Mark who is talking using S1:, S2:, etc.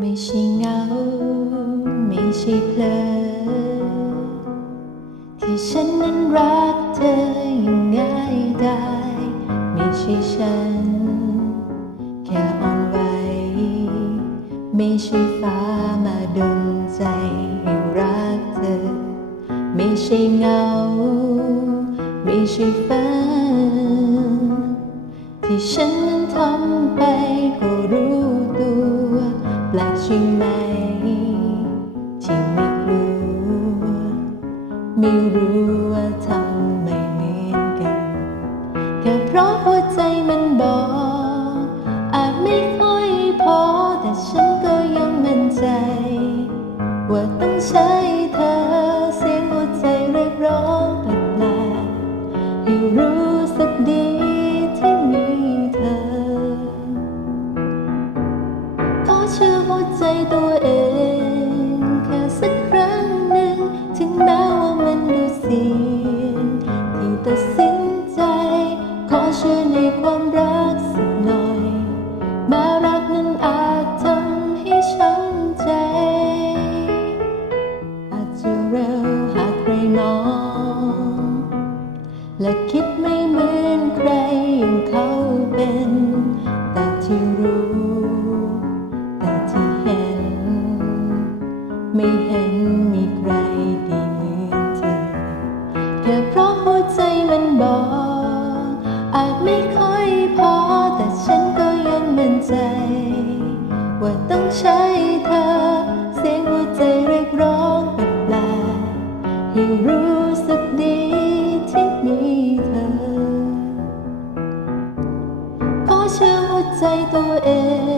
S1: ไม่ใช่เงา ไม่ใช่เพลอที่ฉันนั้นรักเธออย่างง่ายได้ไม่ใช่ฉัน แค่อ่อนไหวไม่ใช่ฟ้ามาดลใจให้รักเธอ ไม่ใช่เงา ไม่ใช่ฝันที่ฉันนั้นทำไปก็ ไม่รู้ว่าทำไม่เหมือนกันแค่เพราะหัวใจมันบอกอาจไม่ค่อยพอ แต่ฉันก็ยังมั่นใจ ว่าต้องใช้เธอเสียงหัวใจเรียกร้องแปลกๆให้รู้สึกดีที่มีเธอขอเชื่อหัวใจตัวเอง ความรักสักหน่อย แม้รักนั้นอาจทำให้ช้ำใจ อาจจะเร็วหากใครมอง และคิดไม่เหมือนใครอย่างเขาเป็น แต่ที่รู้ แต่ที่เห็น ไม่เห็นมีใครดีเหมือนเธอแค่เพราะหัวใจมันบอกอา ใจ ว่าต้องใช้เธอ เสียงหัวใจเรียกร้องแปลกๆให้รู้สึกดีที่มีเธอ ขอเชื่อหัวใจตัวเอง